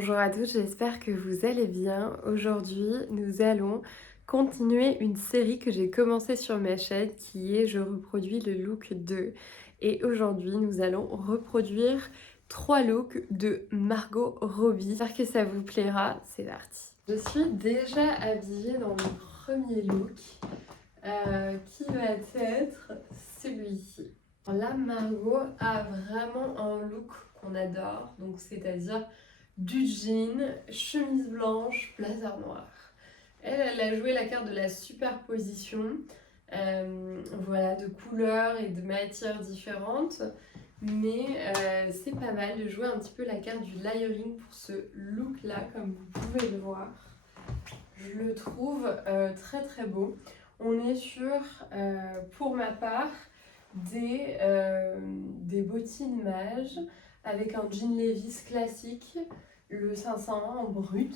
Bonjour à tous, j'espère que vous allez bien. Aujourd'hui, nous allons continuer une série que j'ai commencée sur ma chaîne qui est Je reproduis le look 2. Et aujourd'hui, nous allons reproduire 3 looks de Margot Robbie. J'espère que ça vous plaira, c'est parti. Je suis déjà habillée dans le premier look qui va être celui-ci. Là, Margot a vraiment un look qu'on adore, donc c'est-à-dire du jean, chemise blanche, blazer noir. Elle a joué la carte de la superposition, voilà, de couleurs et de matières différentes, mais c'est pas mal de jouer un petit peu la carte du layering pour ce look-là, comme vous pouvez le voir. Je le trouve très très beau. On est sur, pour ma part, des bottines mage avec un jean Levi's classique, le 501 en brut,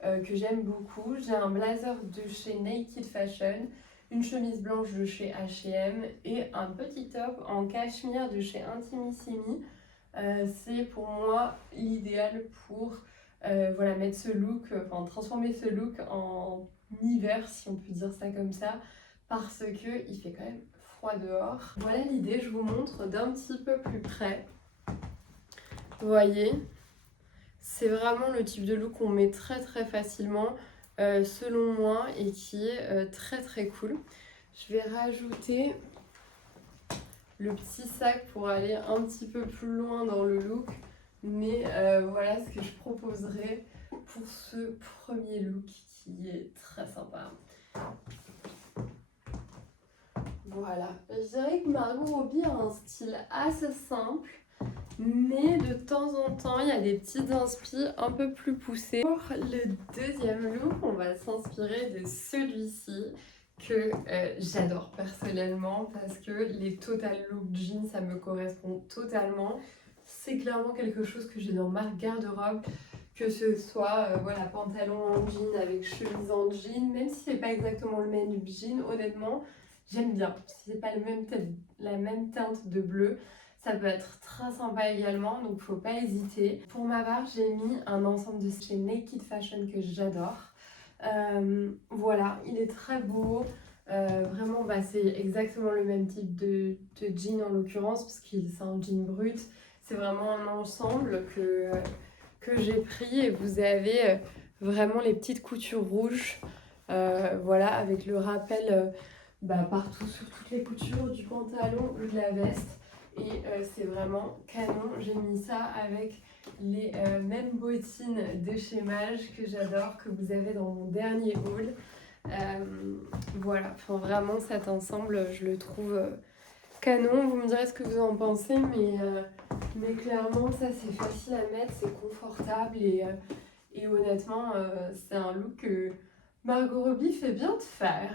que j'aime beaucoup. J'ai un blazer de chez Naked Fashion, une chemise blanche de chez H&M et un petit top en cachemire de chez Intimissimi. C'est pour moi l'idéal pour voilà, mettre ce look, enfin transformer ce look en hiver, si on peut dire ça comme ça, parce que il fait quand même froid dehors. Voilà l'idée, je vous montre d'un petit peu plus près. Vous voyez, c'est vraiment le type de look qu'on met très très facilement selon moi et qui est très très cool. Je vais rajouter le petit sac pour aller un petit peu plus loin dans le look, mais voilà ce que je proposerais pour ce premier look qui est très sympa. Voilà, je dirais que Margot Robbie a un style assez simple, mais de temps en temps il y a des petites inspi un peu plus poussées. Pour le deuxième look, on va s'inspirer de celui-ci que j'adore personnellement parce que les total look jeans ça me correspond totalement. C'est clairement quelque chose que j'ai dans ma garde-robe, que ce soit voilà, pantalon en jean avec chemise en jean, même si c'est pas exactement le même jean, honnêtement j'aime bien. Si c'est pas la même teinte de bleu, ça peut être très sympa également, donc faut pas hésiter. Pour ma part, j'ai mis un ensemble de chez Naked Fashion que j'adore. Voilà, il est très beau. Vraiment, bah, c'est exactement le même type de jean en l'occurrence, parce que c'est un jean brut. C'est vraiment un ensemble que j'ai pris et vous avez vraiment les petites coutures rouges. Voilà, avec le rappel partout sur toutes les coutures du pantalon ou de la veste. Et c'est vraiment canon. J'ai mis ça avec les mêmes bottines de chez Mage que j'adore, que vous avez dans mon dernier haul. Voilà, enfin, vraiment cet ensemble, je le trouve canon. Vous me direz ce que vous en pensez, mais clairement, ça c'est facile à mettre, c'est confortable et honnêtement, c'est un look que Margot Robbie fait bien de faire.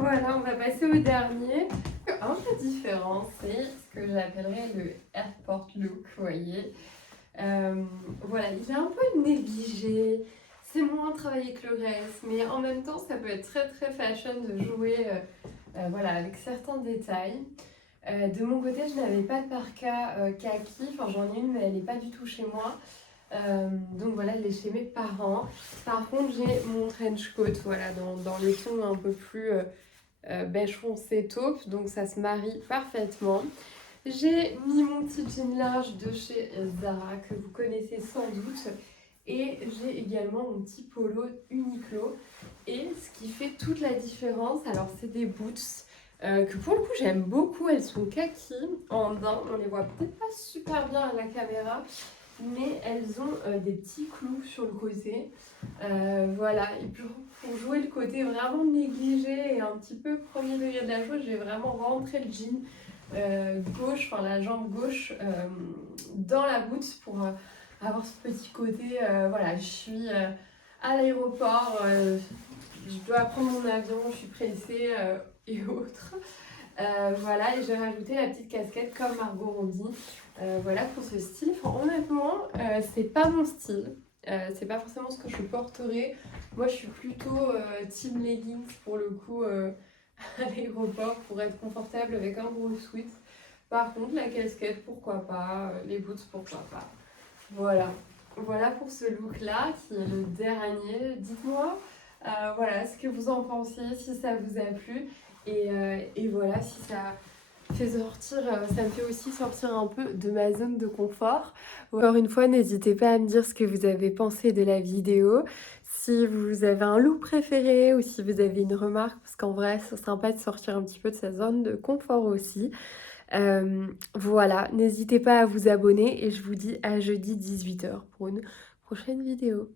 Voilà, on va passer au dernier. Un peu différent, c'est ce que j'appellerais le airport look, vous voyez. Voilà, il est un peu négligé, c'est moins travaillé que le reste, mais en même temps, ça peut être très très fashion de jouer voilà, avec certains détails. De mon côté, je n'avais pas de parka kaki, enfin j'en ai une, mais elle n'est pas du tout chez moi. Donc voilà, elle est chez mes parents. Par contre, j'ai mon trench coat, voilà, dans les tons un peu plus beige foncé taupe, donc ça se marie parfaitement. J'ai mis mon petit jean large de chez Zara, que vous connaissez sans doute. Et j'ai également mon petit polo Uniqlo. Et ce qui fait toute la différence, alors c'est des boots que pour le coup j'aime beaucoup. Elles sont kaki en daim. On les voit peut-être pas super bien à la caméra, mais elles ont des petits clous sur le côté. Voilà, et pour jouer le côté vraiment négligé et un petit peu premier degré de la chose, j'ai vraiment rentré le jean gauche, enfin la jambe gauche dans la boot pour avoir ce petit côté, voilà, je suis à l'aéroport, je dois prendre mon avion, je suis pressée et autres. Voilà, et j'ai rajouté la petite casquette comme Margot Robbie. Voilà pour ce style. Enfin, honnêtement, c'est pas mon style. C'est pas forcément ce que je porterai. Moi, je suis plutôt team leggings pour le coup à l'aéroport pour être confortable avec un gros sweat. Par contre, la casquette, pourquoi pas. Les boots, pourquoi pas. Voilà. Voilà pour ce look-là, qui est le dernier. Dites-moi voilà, ce que vous en pensez, si ça vous a plu. Et voilà, si ça fait sortir, ça me fait aussi sortir un peu de ma zone de confort. Encore une fois, n'hésitez pas à me dire ce que vous avez pensé de la vidéo. Si vous avez un look préféré ou si vous avez une remarque, parce qu'en vrai, c'est sympa de sortir un petit peu de sa zone de confort aussi. Voilà, n'hésitez pas à vous abonner et je vous dis à jeudi 18h pour une prochaine vidéo.